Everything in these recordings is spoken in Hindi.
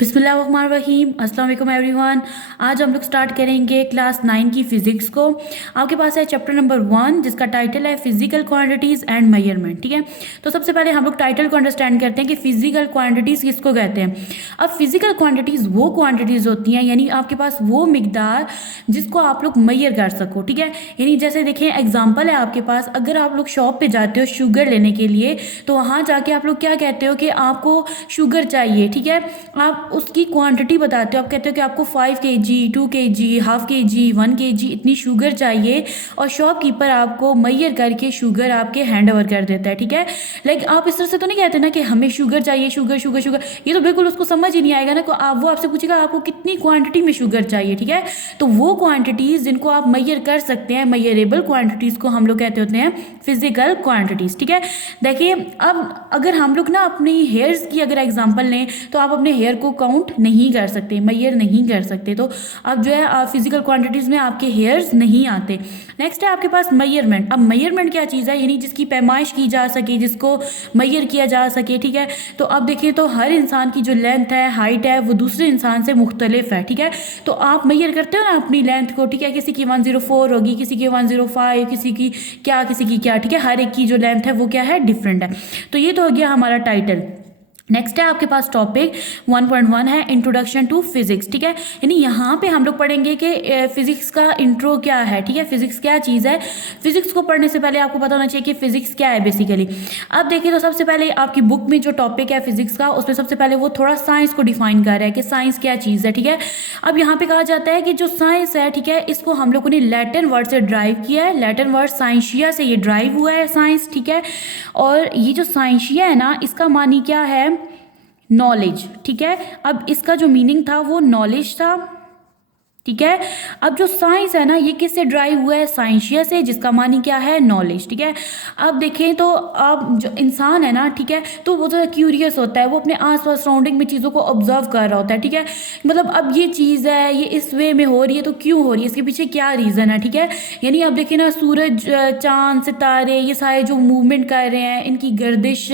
बिस्मिल्लाहिर्रहमानिर्रहीम। अस्सलाम वालेकुम एवरीवन। आज हम लोग स्टार्ट करेंगे क्लास 9 की फ़िज़िक्स को। आपके पास है चैप्टर नंबर 1 जिसका टाइटल है फिजिकल क्वांटिटीज़ एंड मेजरमेंट। ठीक है, तो सबसे पहले हम लोग टाइटल को अंडरस्टैंड करते हैं कि फिजिकल क्वांटिटीज़ किसको कहते हैं। अब फिजिकल क्वांटिटीज़ वो क्वांटिटीज़ होती हैं, यानी आपके पास वो मिकदार जिसको आप लोग मैयर कर सको। ठीक है, यानी जैसे देखें एग्जाम्पल है आपके पास, अगर आप लोग शॉप पे जाते हो शुगर लेने के लिए, तो वहाँ जाके आप लोग क्या कहते हो कि आपको शुगर चाहिए। ठीक है, आप उसकी क्वांटिटी बताते हो, आप कहते हो कि आपको 5 kg, 2 kg, half kg, 1 kg इतनी शुगर चाहिए, और शॉपकीपर आपको मैयर करके शुगर आपके हैंड ओवर कर देता है। ठीक है, लाइक आप इस तरह से तो नहीं कहते ना कि हमें शुगर चाहिए, शुगर शुगर शुगर, ये तो बिल्कुल उसको समझ ही नहीं आएगा ना। वो आपसे पूछेगा आपको कितनी क्वांटिटी में शुगर चाहिए। ठीक है, तो वो क्वांटिटीज़ जिनको आप मैयर कर सकते हैं, मैयरेबल क्वांटिटीज़ को हम लोग कहते होते हैं फिजिकल क्वांटिटीज़। ठीक है, देखिए अब अगर हम लोग ना अपनी हेयर्स की अगर एग्जांपल लें, तो आप अपने हेयर को काउंट नहीं कर सकते, मैयर नहीं कर सकते, तो अब जो है फिजिकल क्वांटिटीज़ में आपके हेयर्स नहीं आते। नेक्स्ट है आपके पास मैयरमेंट। अब मैयरमेंट क्या चीज़ है, यानी जिसकी पैमाइश की जा सके, जिसको मैयर किया जा सके। ठीक है, तो अब देखिए तो हर इंसान की जो लेंथ है, हाइट है, वो दूसरे इंसान से मुख्तलिफ है। ठीक है, तो आप मैयर करते हो ना अपनी लेंथ को। ठीक है, किसी की 104 होगी, किसी की 105, किसी की क्या, किसी की क्या। ठीक है, हर एक की जो लेंथ है वो क्या है, डिफरेंट है। तो ये तो हो गया हमारा टाइटल। नेक्स्ट है आपके पास टॉपिक 1.1 है इंट्रोडक्शन टू फिजिक्स। ठीक है, यानी यहाँ पे हम लोग पढ़ेंगे कि फिजिक्स का इंट्रो क्या है। ठीक है, फिजिक्स क्या चीज़ है। फिजिक्स को पढ़ने से पहले आपको पता होना चाहिए कि फिजिक्स क्या है बेसिकली। अब देखिए तो सबसे पहले आपकी बुक में जो टॉपिक है फिजिक्स का, उसमें सबसे पहले वो थोड़ा साइंस को डिफाइन कर रहा है कि साइंस क्या चीज़ है। ठीक है, अब यहाँ पे कहा जाता है कि जो साइंस है, ठीक है, इसको हम लोगों ने लैटिन वर्ड से ड्राइव किया है। लैटिन वर्ड साइंशिया से ये ड्राइव हुआ है साइंस। ठीक है, और ये जो साइंशिया है ना, इसका मानी क्या है, नॉलेज। ठीक है, अब इसका जो मीनिंग था वो नॉलेज था। ठीक है, अब जो साइंस है ना, ये किससे ड्राइव हुआ है, साइंशिया से, जिसका मानी क्या है, नॉलेज। ठीक है, अब देखें तो अब जो इंसान है ना, ठीक है, तो वो ज़्यादा क्यूरियस होता है, वो अपने आसपास सराउंडिंग में चीज़ों को ऑब्जर्व कर रहा होता है। ठीक है, मतलब अब ये चीज़ है, ये इस वे में हो रही है, तो क्यों हो रही है, इसके पीछे क्या रीज़न है। ठीक है, यानी अब देखिए ना, सूरज, चांद, सितारे, ये सारे जो मूवमेंट कर रहे हैं, इनकी गर्दिश,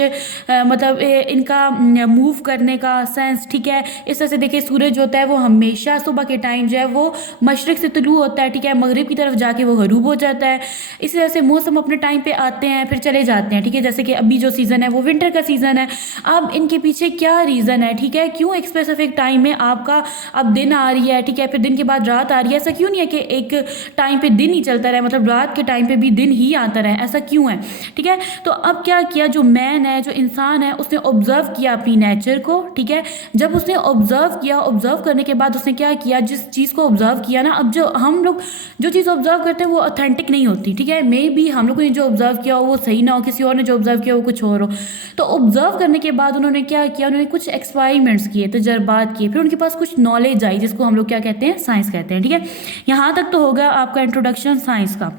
मतलब इनका मूव करने का सेंस। ठीक है, इस तरह से देखिए सूरज होता है वो हमेशा सुबह के टाइम जो है वो मशरिक से तुलू होता है। ठीक है, मगरिब की तरफ जाके वो गरूब हो जाता है। इसी तरह से मौसम अपने टाइम पे आते हैं फिर चले जाते हैं। ठीक है, जैसे कि अभी जो सीज़न है वो विंटर का सीज़न है। अब इनके पीछे क्या रीज़न है, ठीक है, क्यों एक स्पेसिफिक टाइम में आपका अब दिन आ रही है, ठीक है, फिर दिन के बाद रात आ रही है। ऐसा क्यों नहीं है कि एक टाइम पे दिन ही चलता रहे, मतलब रात के टाइम पे भी दिन ही आता रहे, ऐसा क्यों है। ठीक है, तो अब क्या किया, जो मैन है, जो इंसान है, उसने ऑब्जर्व किया अपनी नेचर को। ठीक है, जब उसने ऑब्जर्व किया, ऑब्जर्व करने के बाद उसने क्या किया, जिस चीज़ को ऑब्जर्व किया ना, अब जो हम लोग जो चीज़ ऑब्जर्व करते हैं वो ऑथेंटिक नहीं होती। ठीक है, मे बी हम लोगों ने जो ऑब्जर्व किया हो वो सही ना हो, किसी और ने जो ऑब्जर्व किया वो कुछ और हो। तो ऑब्जर्व करने के बाद उन्होंने क्या किया, उन्होंने कुछ एक्सपेरिमेंट्स किए, तजर्बात किए, फिर उनके पास कुछ नॉलेज आई, जिसको हम लोग क्या कहते हैं, साइंस कहते हैं। ठीक है, यहाँ तक तो होगा आपका इंट्रोडक्शन साइंस का।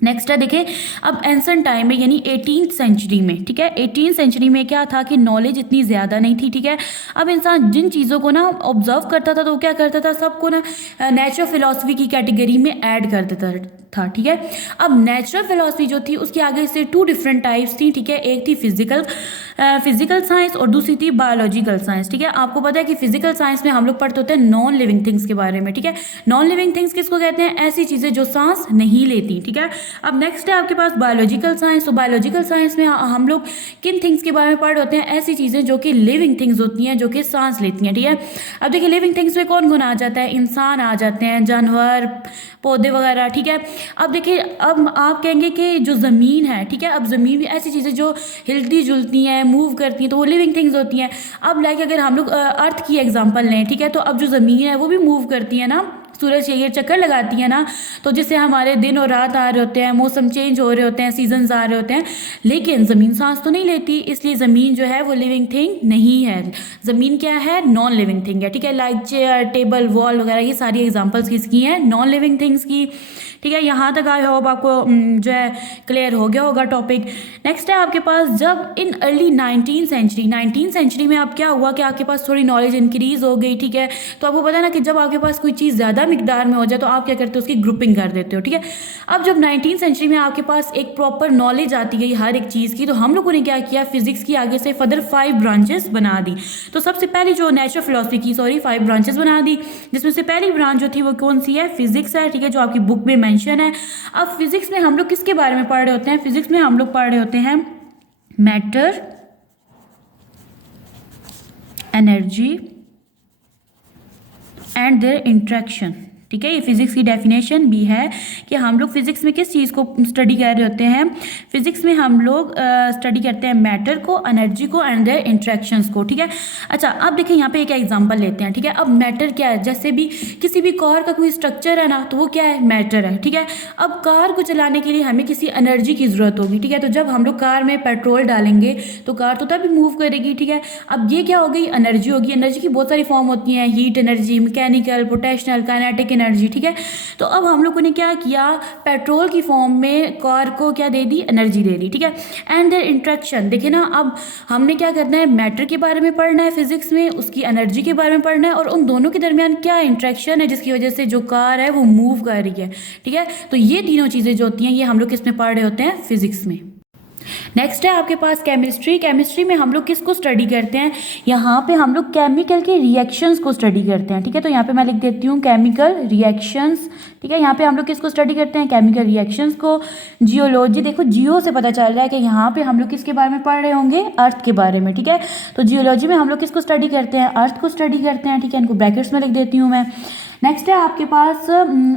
नेक्स्ट है देखें, अब एंसेंट टाइम में यानी 18th सेंचुरी में, ठीक है, 18th सेंचुरी में क्या था कि नॉलेज इतनी ज़्यादा नहीं थी। ठीक है, अब इंसान जिन चीज़ों को ना ऑब्जर्व करता था तो वो क्या करता था, सबको ना नेचुरल फिलॉसफी की कैटेगरी में ऐड कर देता था। ठीक है, अब नेचुरल फिलॉसफी जो थी उसके आगे से 2 डिफरेंट टाइप्स थी। ठीक है, एक थी फिजिकल साइंस और दूसरी थी बायोलॉजिकल साइंस। ठीक है, आपको पता है कि फिजिकल साइंस में हम लोग पढ़ते होते हैं नॉन लिविंग थिंग्स के बारे में। ठीक है, नॉन लिविंग थिंग्स किसको कहते हैं, ऐसी चीज़ें जो सांस नहीं लेती। ठीक है, अब नेक्स्ट है आपके पास बायोलॉजिकल साइंस। तो बायोलॉजिकल साइंस में हम लोग किन थिंग्स के बारे में पढ़ होते हैं, ऐसी चीज़ें जो कि लिविंग थिंग्स होती हैं, जो कि सांस लेती हैं। ठीक है, अब देखिए लिविंग थिंग्स में कौन कौन आ जाता है, इंसान आ जाते हैं, जानवर, पौधे वगैरह। ठीक है, अब देखिए अब आप कहेंगे कि जो ज़मीन है, ठीक है, अब ज़मीन भी ऐसी चीज़ें जो हिलती जुलती हैं, मूव करती हैं, तो वो लिविंग थिंग्स होती हैं। अब लाइक अगर हम लोग अर्थ की एग्जांपल लें, ठीक है, तो अब जो ज़मीन है वो भी मूव करती है ना, सूरज के ये चक्कर लगाती है ना, तो जिससे हमारे दिन और रात आ रहे होते हैं, मौसम चेंज हो रहे होते हैं, सीजन्स आ रहे होते हैं, लेकिन ज़मीन सांस तो नहीं लेती, इसलिए ज़मीन जो है वो लिविंग थिंग नहीं है। ज़मीन क्या है, नॉन लिविंग थिंग है। ठीक है, लाइक चेयर, टेबल, वॉल वगैरह, ये सारी एग्जांपल्स किसकी हैं, नॉन लिविंग थिंग्स की। ठीक है, यहाँ तक आई होप आपको जो है क्लियर हो गया होगा टॉपिक। नेक्स्ट है आपके पास, जब इन अर्ली 19th सेंचुरी में अब क्या हुआ कि आपके पास थोड़ी नॉलेज इंक्रीज़ हो गई। ठीक है, तो आपको पता ना कि जब आपके पास कोई चीज़ ज़्यादा मिकदार में हो जाए तो आप क्या करते हो, उसकी ग्रुपिंग कर देते हो, ठीक है। अब जब 19वीं सेंचुरी में आपके पास एक प्रॉपर नॉलेज आती गई हर एक चीज़ की, तो हम लोगों ने क्या किया, फिजिक्स की आगे से फर्दर 5 ब्रांचेस बना दी। तो सबसे पहली जो नेचुरल फिलोसफी की 5 ब्रांचेस बना दी, जिसमें से पहली ब्रांच जो थी वो कौन सी है, फिजिक्स है, ठीक है, जो आपकी बुक में मेंशन है। अब फिजिक्स में हम लोग किसके बारे में पढ़ रहे होते हैं, फिजिक्स में हम लोग पढ़ रहे होते हैं matter, energy and their interaction, ठीक है। ये फिजिक्स की डेफिनेशन भी है कि हम लोग फिजिक्स में किस चीज़ को स्टडी कर रहे होते हैं, फिजिक्स में हम लोग स्टडी करते हैं मैटर को, एनर्जी को एंड देयर इंट्रैक्शंस को, ठीक है। अच्छा, अब देखिए यहाँ पे एक एग्जांपल लेते हैं, ठीक है। अब मैटर क्या है, जैसे भी किसी भी कार का कोई स्ट्रक्चर है ना, तो वो क्या है, मैटर है, ठीक है। अब कार को चलाने के लिए हमें किसी एनर्जी की ज़रूरत होगी, ठीक है। तो जब हम लोग कार में पेट्रोल डालेंगे तो कार तो तभी मूव करेगी, ठीक है। अब ये क्या हो गई, एनर्जी होगी। एनर्जी की बहुत सारी फॉर्म होती हैं, heat energy, mechanical, potential, kinetic energy, ठीक है। तो अब हम लोगों ने क्या किया, पेट्रोल की फॉर्म में कार को क्या दे दी, एनर्जी दे दी, ठीक है। एंड देयर इंट्रैक्शन, देखिए ना, अब हमने क्या करना है, मैटर के बारे में पढ़ना है फिजिक्स में, उसकी एनर्जी के बारे में पढ़ना है, और उन दोनों के दरमियान क्या इंट्रैक्शन है जिसकी वजह से जो कार है वो मूव कर रही है, ठीक है। तो ये तीनों चीज़ें जो होती हैं ये हम लोग किस में पढ़ रहे होते हैं, फिजिक्स में। नेक्स्ट है आपके पास केमिस्ट्री। केमिस्ट्री में हम लोग किसको स्टडी करते हैं, यहाँ पे हम लोग केमिकल के रिएक्शंस को स्टडी करते हैं, ठीक है। तो यहाँ पे मैं लिख देती हूँ केमिकल रिएक्शंस, ठीक है। यहाँ पे हम लोग किसको स्टडी करते हैं, केमिकल रिएक्शंस को। जियोलॉजी, देखो जियो से पता चल रहा है कि यहाँ पे हम लोग किसके बारे में पढ़ रहे होंगे, अर्थ के बारे में, ठीक है। तो जियोलॉजी में हम लोग किसको स्टडी करते हैं, अर्थ को स्टडी करते हैं, ठीक है। इनको ब्रैकेट्स में लिख देती हूँ मैं। नेक्स्ट है आपके पास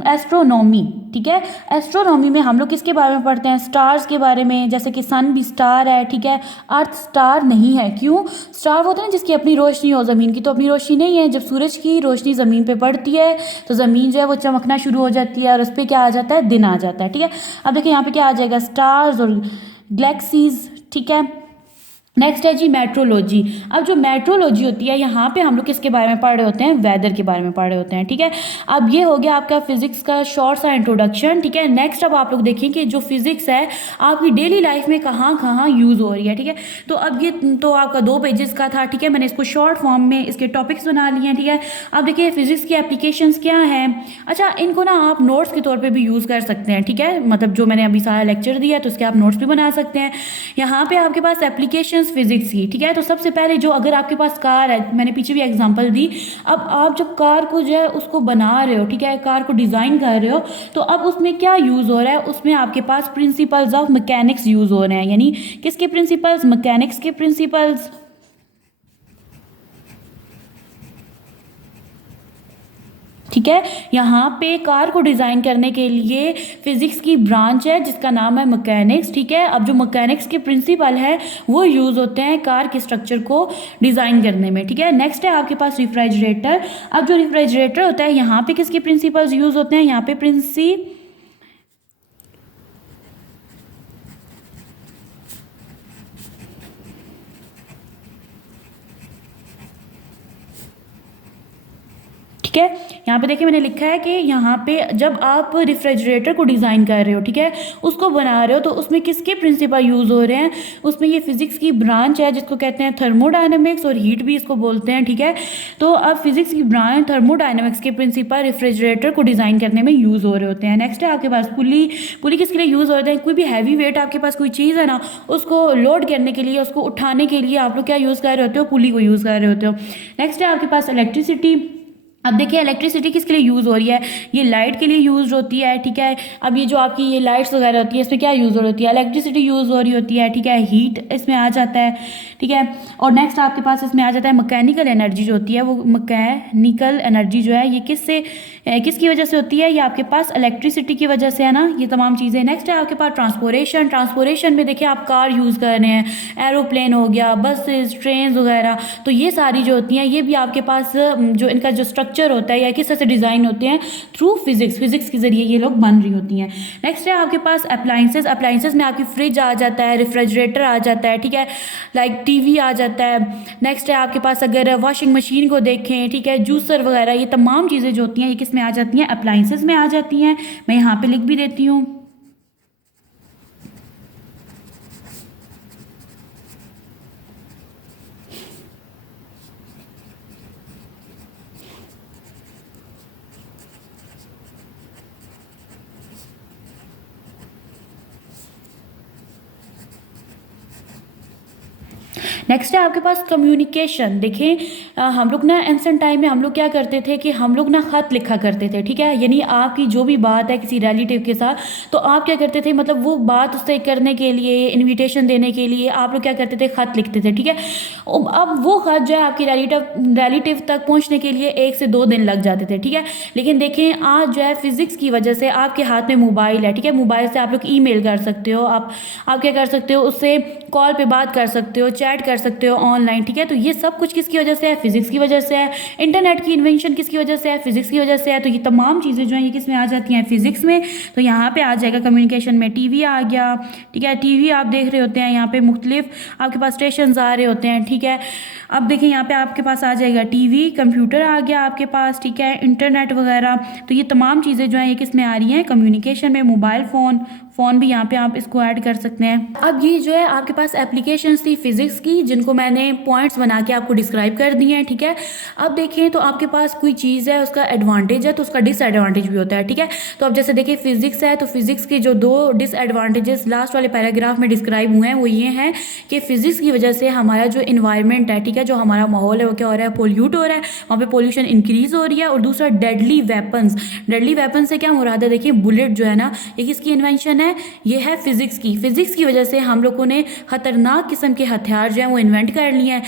एस्ट्रोनॉमी, ठीक है। एस्ट्रोनॉमी में हम लोग किसके बारे में पढ़ते हैं, स्टार्स के बारे में, जैसे कि सन भी स्टार है, ठीक है। अर्थ स्टार नहीं है, क्यों, स्टार होता है ना जिसकी अपनी रोशनी हो, ज़मीन की तो अपनी रोशनी नहीं है। जब सूरज की रोशनी ज़मीन पे पड़ती है तो ज़मीन जो है वो चमकना शुरू हो जाती है और उस पर क्या आ जाता है, दिन आ जाता है, ठीक है। अब देखिए यहाँ पे क्या आ जाएगा, स्टार्स और गैलेक्सीज, ठीक है। नेक्स्ट है जी मेट्रोलॉजी। अब जो मेट्रोलॉजी होती है यहाँ पे हम लोग किसके बारे में पढ़ रहे होते हैं, वेदर के बारे में पढ़ रहे होते हैं, ठीक है। अब ये हो गया आपका फिजिक्स का शॉर्ट सा इंट्रोडक्शन, ठीक है। नेक्स्ट अब आप लोग देखें कि जो फिजिक्स है आपकी डेली लाइफ में कहाँ कहाँ यूज़ हो रही है, ठीक है। तो अब ये तो आपका 2 पेजेस का था, ठीक है। मैंने इसको शॉर्ट फॉर्म में इसके टॉपिक्स बना लिए हैं, ठीक है। अब देखिए फिजिक्स की एप्लीकेशंस क्या हैं। अच्छा, इनको ना आप नोट्स के तौर पर भी यूज़ कर सकते हैं, ठीक है। मतलब जो मैंने अभी सारा लेक्चर दिया है तो उसके आप नोट्स भी बना सकते हैं। यहाँ पे आपके पास एप्लीकेशन फिजिक्स की, ठीक है। तो सबसे पहले जो, अगर आपके पास कार है, मैंने पीछे भी एग्जांपल दी, अब आप जब कार को जो है उसको बना रहे हो, ठीक है, कार को डिज़ाइन कर रहे हो, तो अब उसमें क्या यूज़ हो रहा है, उसमें आपके पास प्रिंसिपल्स ऑफ मैकेनिक्स यूज़ हो रहे हैं, यानी किसके प्रिंसिपल्स, मैकेनिक्स के प्रिंसिपल्स, ठीक है। यहाँ पे कार को डिज़ाइन करने के लिए फिजिक्स की ब्रांच है जिसका नाम है मैकेनिक्स, ठीक है। अब जो मैकेनिक्स के प्रिंसिपल है वो यूज़ होते हैं कार के स्ट्रक्चर को डिज़ाइन करने में, ठीक है। नेक्स्ट है आपके पास रेफ्रिजरेटर। अब जो रेफ्रिजरेटर होता है यहाँ पे किसके प्रिंसिपल्स यूज़ होते हैं, यहाँ पे ठीक है। यहाँ पे देखिए मैंने लिखा है कि यहाँ पे जब आप रेफ्रिजरेटर को डिज़ाइन कर रहे हो, ठीक है, उसको बना रहे हो, तो उसमें किसके प्रिंसिपल यूज़ हो रहे हैं, उसमें ये फिजिक्स की ब्रांच है जिसको कहते हैं थर्मोडायनेमिक्स, और हीट भी इसको बोलते हैं, ठीक है। तो अब फिजिक्स की ब्रांच थर्मोडायनेमिक्स के प्रिंसिपल रेफ्रिजरेटर को डिज़ाइन करने में यूज़ हो रहे होते हैं। नेक्स्ट है आपके पास पुली। पुली किसके लिए यूज़ होते हैं, कोई भी हैवी वेट आपके पास कोई चीज़ है ना, उसको लोड करने के लिए, उसको उठाने के लिए आप लोग क्या यूज़ कर रहे होते हो, पुली को यूज़ कर रहे होते हो। नेक्स्ट है आपके पास इलेक्ट्रिसिटी। अब देखिए इलेक्ट्रिसिटी किसके लिए यूज़ हो रही है, ये लाइट के लिए यूज़ होती है, ठीक है। अब ये जो आपकी ये लाइट्स वगैरह होती है इसमें क्या यूज़ हो रही होती है, इलेक्ट्रिसिटी यूज़ हो रही होती है, ठीक है। हीट इसमें आ जाता है, ठीक है। और नेक्स्ट आपके पास इसमें आ जाता है मैकेनिकल एनर्जी जो होती है, वो मैकेनिकल एनर्जी जो है ये किसकी वजह से होती है, ये आपके पास इलेक्ट्रिसिटी की वजह से है ना, ये तमाम चीज़ें। नेक्स्ट है आपके पास ट्रांसपोर्टेशन। ट्रांसपोर्टेशन में देखिए आप कार यूज़ कर रहे हैं, एरोप्लेन हो गया, बसेस, ट्रेन वगैरह, तो ये सारी जो होती हैं ये भी आपके पास जो इनका जो स्ट्रक्चर होता है या किस तरह से डिज़ाइन होते हैं, थ्रू फिजिक्स के जरिए ये लोग बन रही होती हैं। नेक्स्ट है आपके पास अप्लाइंसेस। अप्लाइंसेस में आपकी फ्रिज आ जाता है, रेफ्रिजरेटर आ जाता है, ठीक है, लाइक टीवी आ जाता है। नेक्स्ट है आपके पास अगर वॉशिंग मशीन को देखें, ठीक है, जूसर वगैरह, ये तमाम चीज़ें जो होती हैं ये किस में आ जाती हैं, अप्लाइंसेस में आ जाती हैं। मैं यहाँ पे लिख भी देती हूँ। नेक्स्ट है आपके पास कम्युनिकेशन। देखें हम लोग ना एंसेंट टाइम में हम लोग क्या करते थे कि हम लोग ना खत लिखा करते थे, ठीक है। यानी आपकी जो भी बात है किसी रिलेटिव के साथ, तो आप क्या करते थे, मतलब वो बात उससे करने के लिए, इनविटेशन देने के लिए आप लोग क्या करते थे, खत लिखते थे, ठीक है। अब वो खत जो है आपकी रिलेटिव तक पहुंचने के लिए 1 से 2 दिन लग जाते थे, ठीक है। लेकिन देखें आज जो है फिजिक्स की वजह से आपके हाथ में मोबाइल है, ठीक है। मोबाइल से आप लोग ईमेल कर सकते हो, आप क्या कर सकते हो, उससे कॉल पे बात कर सकते हो, चैट कर सकते हो ऑनलाइन, ठीक है। तो ये सब कुछ किसकी वजह से है, फिजिक्स की वजह से है। इंटरनेट की इन्वेंशन किसकी वजह से है, फिजिक्स की वजह से है। तो ये तमाम चीज़ें जो हैं ये किस में आ जाती हैं, फिजिक्स में। तो यहाँ पे आ जाएगा कम्युनिकेशन में टीवी आ गया, ठीक है। टीवी आप देख रहे होते हैं, यहाँ पे मुख्तलिफ आपके पास स्टेशन आ रहे होते हैं, ठीक है। अब देखिए यहाँ पे आपके पास आ जाएगा टीवी, कंप्यूटर आ गया आपके पास, ठीक है, इंटरनेट वगैरह। तो ये तमाम चीज़ें जो हैं ये किस में आ रही हैं, कम्युनिकेशन में। मोबाइल फ़ोन भी यहाँ पे आप इसको ऐड कर सकते हैं। अब ये जो है आपके पास एप्लीकेशंस थी फिजिक्स की, जिनको मैंने पॉइंट्स बना के आपको डिस्क्राइब कर दिए हैं, ठीक है। अब देखें तो आपके पास कोई चीज़ है, उसका एडवांटेज है तो उसका डिसएडवांटेज भी होता है, ठीक है। तो अब जैसे देखिए फिजिक्स है, तो फिजिक्स के जो 2 डिसएडवांटेजेस लास्ट वाले पैराग्राफ में डिस्क्राइब हुए हैं वो ये हैं कि फिजिक्स की वजह से हमारा जो इन्वायरमेंट है, ठीक है, जो हमारा माहौल है वो क्या हो रहा है, पोल्यूट हो रहा है, वहाँ पे पोल्यूशन इंक्रीज हो रही है। और दूसरा डेडली वेपन्स से क्या मुराद है, देखिए बुलेट जो है ना, ये किसकी इन्वेंशन है, ये है फिजिक्स की वजह से हम लोगों ने खतरनाक किस्म के हथियार जो हैं वो इन्वेंट कर लिए हैं।